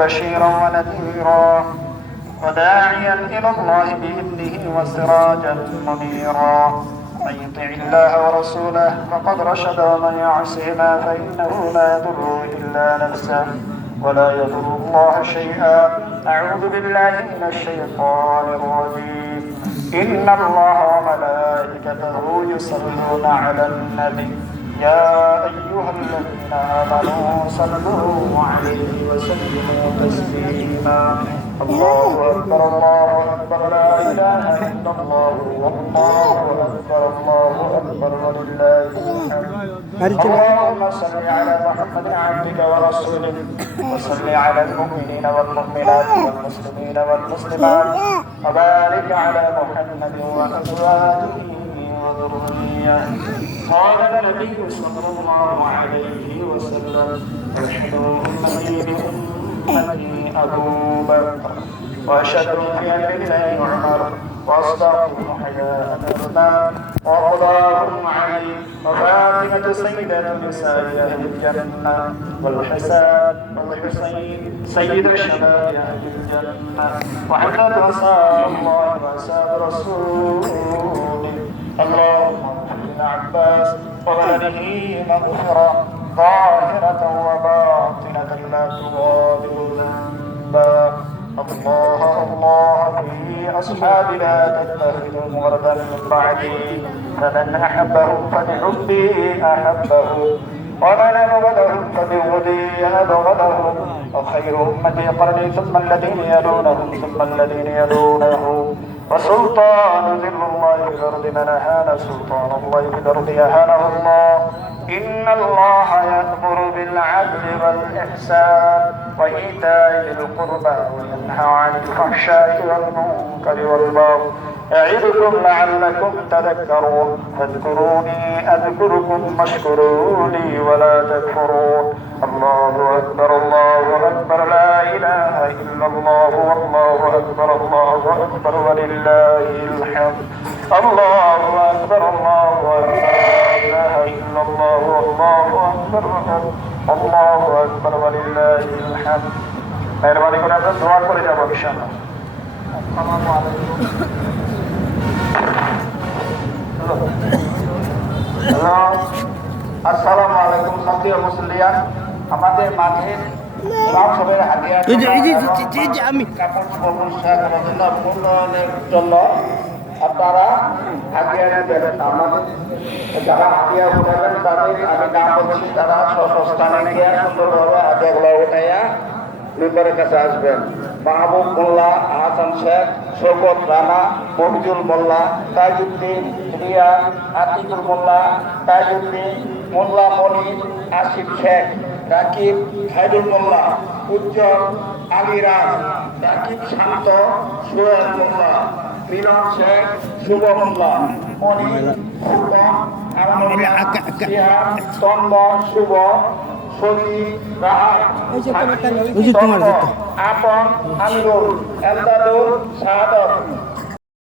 بشيرا ونذيرا وداعيا إلى الله بإذنه وسراجا منيرا. من يطع الله ورسوله فقد رشد ومن يعصهما فإنه لا يضر إلا نفسه ولا يضر الله شيئا. أعوذ بالله من الشيطان الرجيم. إن الله وملائكته يصلون على النبي يا أيها الذين آمنوا صلوا عليه وسلموا تسليما. الله أكبر الله أكبر لا إله إلا الله والله أكبر الله أكبر ولله الحمد. اللهم صل على محمد عبدك ورسولك وصل على المؤمنين والمؤمنات والمسلمين والمسلمات وبارك على محمد وأزواجه وذريته. قال النبي صلى الله عليه وسلم اشهدوا أمتي بأمتي أبو بكر وأشهدوا في أمر الله عمر وأصدقهم حياء عثمان وقضاهم علي وفاطمة سيدة نساء أهل الجنة والحسين سيد شباب أهل الجنة وحفظ أصحاب الله وأصحاب رسوله. اللهم ابن عباس وولده مغفرة ظاهرة وباطنة لا تغادر ذنبا. الله في أصحاب لا تتخذوا غربا من بعدي فمن أحبهم فبحبه أحبه ومن أبغضهم فبغضي أبغضهم وخير أمتي قرني ثم الذين يلونهم ثم الذين يلونهم وسلطان ذل الله في الأرض من أهان سلطان الله في الأرض أهانه الله. إن الله يأمر بالعدل والإحسان وإيتاء ذي القربى وينهى عن الفحشاء والمنكر والبغي يعظكم لعلكم تذكرون. فاذكروني أذكركم واشكروا لي ولا تكفرون. الله أكبر الله أكبر لا إله إلا الله والله أكبر الله أكبر ولله الحمد. الله أكبر الله أكبر لا إله إلا الله والله أكبر الله أكبر ولله الحمد. মেহরবানি করে আমরা দোয়া করে যাব ইনশাআল্লাহ। আসসালামু আলাইকুম। হ্যালো আসসালামু আলাইকুম সাথীয় মুসলিয়ান। আমাদের মাঝে সব সবের হাদিয়া আমি কাপড় পরিষ্কার করার জন্য উন্নয়নের জন্য আপনারা হাদিয়া দেবেন। আমাদের যারা হাদিয়া উঠাবেন তাদের আমি নাম বলছি, তারা স্বস্থানে গিয়ে সুন্দরভাবে হাদিয়াগুলো উঠাইয়া মেম্বারের কাছে আসবেন। মাহবুব মোল্লা, আহসান শেখ, শৌকত রানা, মফিজুল মোল্লা, তাজউদ্দিন, রিয়া, আতিকুল মোল্লা, তাজউদ্দিন, মোল্লা মনির, আসিফ শেখ, রাকিব, হাইদুল মোল্লা, উজ্জ্বল, আলিরাজ, রাকিব শান্ত, সোহেল মোল্লা, মিলন শেখ, শুভ মোল্লা, মনির, ফুকন, সিহাব, তন্ব, শুভ, আপন, আমিরুল, এমদাদুল, শাহাদত,